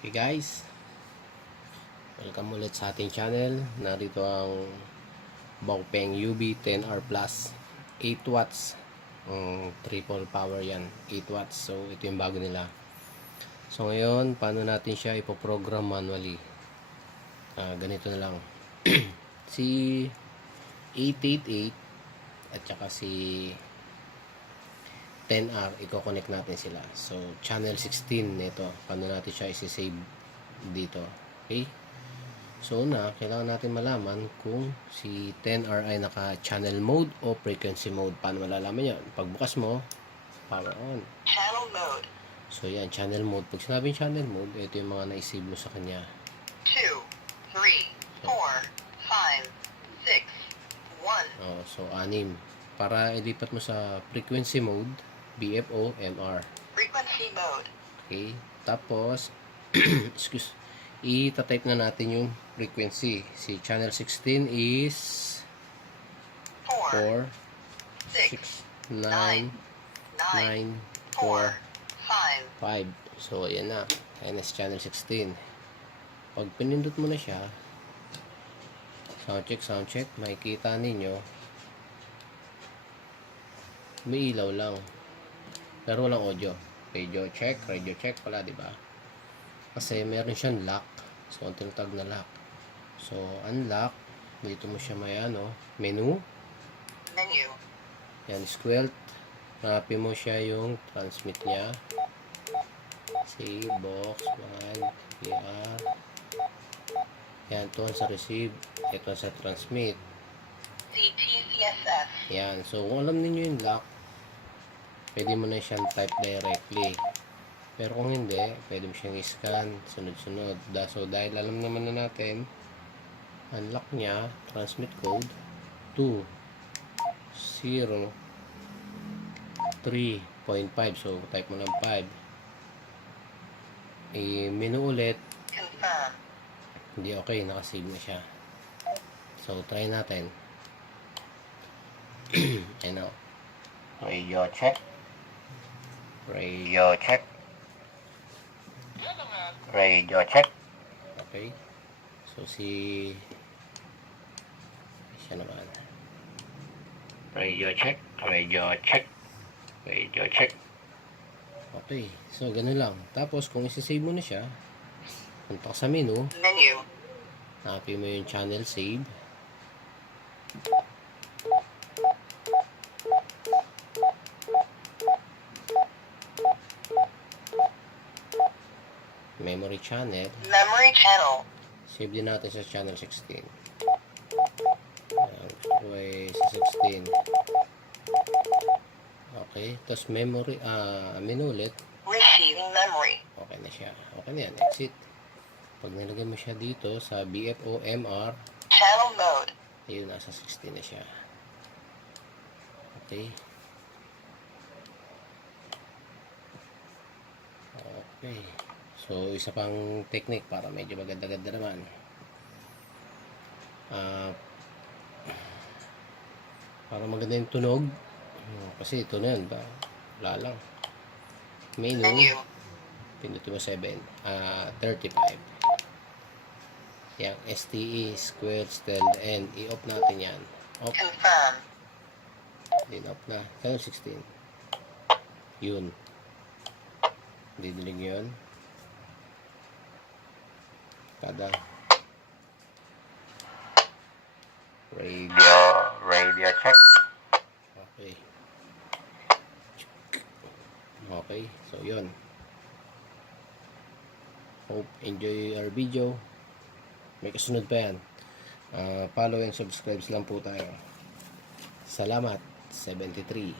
Hey guys, welcome ulit sa ating channel. Narito ang Baopeng UB 10R Plus 8 watts, triple power yan, 8 watts. So ito yung bago nila. So ngayon, paano natin siya ipoprogram manually? Ganito na lang. Si 888 at saka si 10R, i-connect natin sila. So, channel 16 nito. Paano natin siya isi-save dito. Okay? So, kailangan natin malaman kung si 10R ay naka-channel mode o frequency mode. Paano malalaman yan? Pagbukas mo, power on. Channel mode. So, yan, channel mode. Pag sinabing channel mode, ito yung mga na-save mo sa kanya. 2, 3, 4, 5, 6, 1. So, 6. Para ilipat mo sa frequency mode, BFO, MR. Frequency mode. Okay. Tapos, ita-type na natin yung frequency. Si channel 16 is 4, 6, 9, 9, 4, 5. So, ayan na. Ayan na si channel 16. Pag pinindot mo na siya, sound check, makikita ninyo, may ilaw lang. Pero walang audio. Radio check pala, di ba? Kasi meron siyang lock. So, ang tinatag na lock. So, unlock. Dito mo siya may menu. Yan, square. Hanapin mo siya yung transmit niya. Si box 1, PR. Yan, ito sa receive. Ito sa transmit. CTCSS. Yan. So, kung alam niyo yung lock, pwede mo na siyang type directly. Pero kung hindi, pwede mo siyang i-scan sunod-sunod. So, dahil alam naman na natin, unlock niya, transmit code 2 0 3.5. So, type mo ng 5. I-menu ulit. Confirm. Hindi okay, nakasave na siya. So, try natin. Ayan o. Radio check. Okay. So, siya naman. Radio check. Okay. So, ganun lang. Tapos, kung isi-save mo na siya, punta ka sa menu. Hanapin mo yung channel save. Memory channel. Save din natin sa channel 16. Gusto ko ay sa 16. Okay. Tapos memory, menu ulit. Receiving memory. Okay na siya. Okay na yan. Exit. Pag nilagay mo siya dito sa BFO, MR. Channel mode. Ayun, nasa 16 na siya. Okay. Okay. So, isa pang technique para medyo maganda-ganda naman. Para maganda yung tunog. Kasi ito na yun. Wala lang. Menu. Pinutin mo 7. 35. Yang STE, square, still, and i-off natin yan. Off. Confirm. Din off na. Channel 16. Yun. Didilig yun. Kada radio check. Okay. Okay. So, yun. Hope enjoy our video. May kasunod pa yan. Follow and subscribe lang po tayo. Salamat. 73.